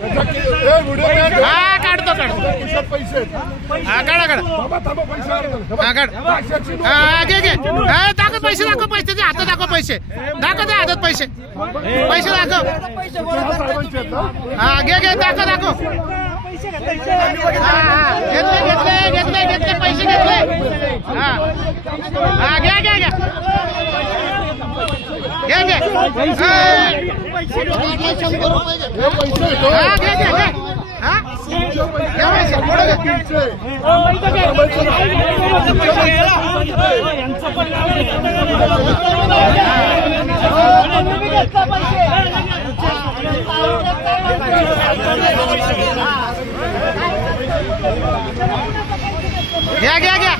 हा काढतो काढतो पैसे हा काढा काढा हा काढ हा घे घे दाखव पैसे दाखव पैसे हातात दाखव पैसे दाखव दे हातात पैसे पैसे दाखव हा घे घे दाखव दाखव घेतले घेतले घेतले घेतले पैसे घेतले हा हा घ्या घ्या घ्या घे घे हा घे घे घे हा घ्या घ्या घ्या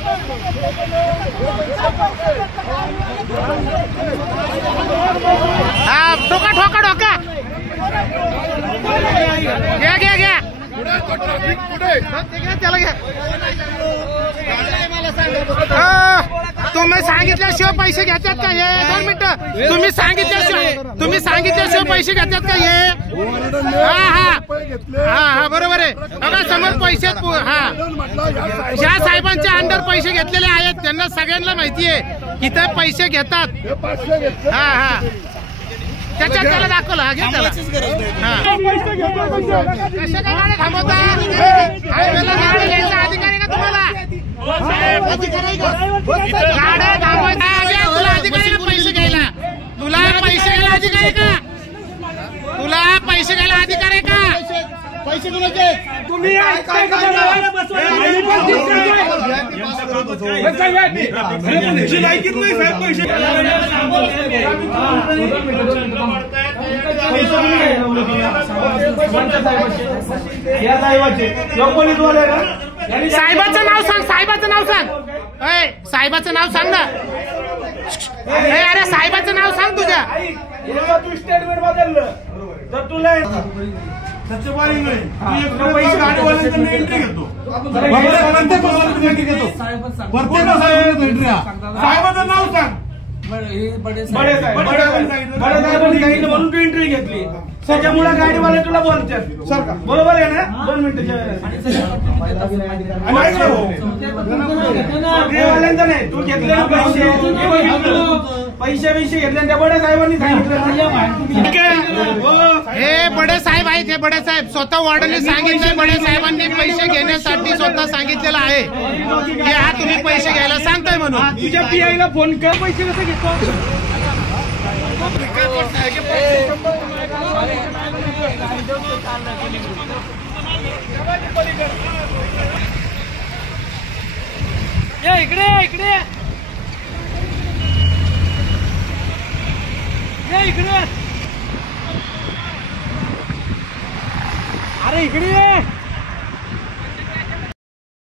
हा ठोका ठोका ठोका घ्या घ्या घ्या त्याला घ्या तुम्ही सांगितल्याशिवाय पैसे घेतात का हे 2 मिनिटं तुम्ही सांगितल्याशिवाय पैसे घेतात का हे हा हा हा हा बरोबर आहे बघा समोर पैसे हा ज्या साहेबांच्या अंडर पैसे घेतलेले आहेत त्यांना सगळ्यांना माहिती आहे की ते पैसे घेतात हा हा त्याच्यात त्याला दाखवलं हा घे त्याला कशा काय गाड्या थांबवता हायवेला गाडी घ्यायचा अधिकारी का तुम्हाला गाड्या थांबवायचा तुला अधिकारी का पैसे घ्यायला तुला पैसे घ्यायला अधिकारी का तुला पैसे घ्यायला अधिकार आहे का पैसे कुणाचे तुम्ही साहेबाचं नाव सांग साहेबाचं नाव सांग साहेबाचं नाव सांग ना अरे साहेबाचं नाव सांग तुझ्या तू स्टेटमेंट बदललं तर तुला एंट्री घेतो साहेबाचं नाव सांग म्हणून तू एंट्री घेतली त्याच्यामुळे गाडीवाले तुला बोलतात बरोबर आहे ना 2 मिनिटं नाही तू घेतले पैसे घेतले त्या बड्या साहेबांनी सांगितलं हे बडे साहेब आहेत हे बडे साहेब स्वतः वॉर्डनने सांगितलंय बडे साहेबांनी पैसे घेण्यासाठी स्वतः सांगितलेलं आहे की हा तुम्ही पैसे घ्यायला सांगताय म्हणून तुझ्या पीआयला फोन कर पैसे कसे घेतो इकडे इकडे इकडे अरे इकडे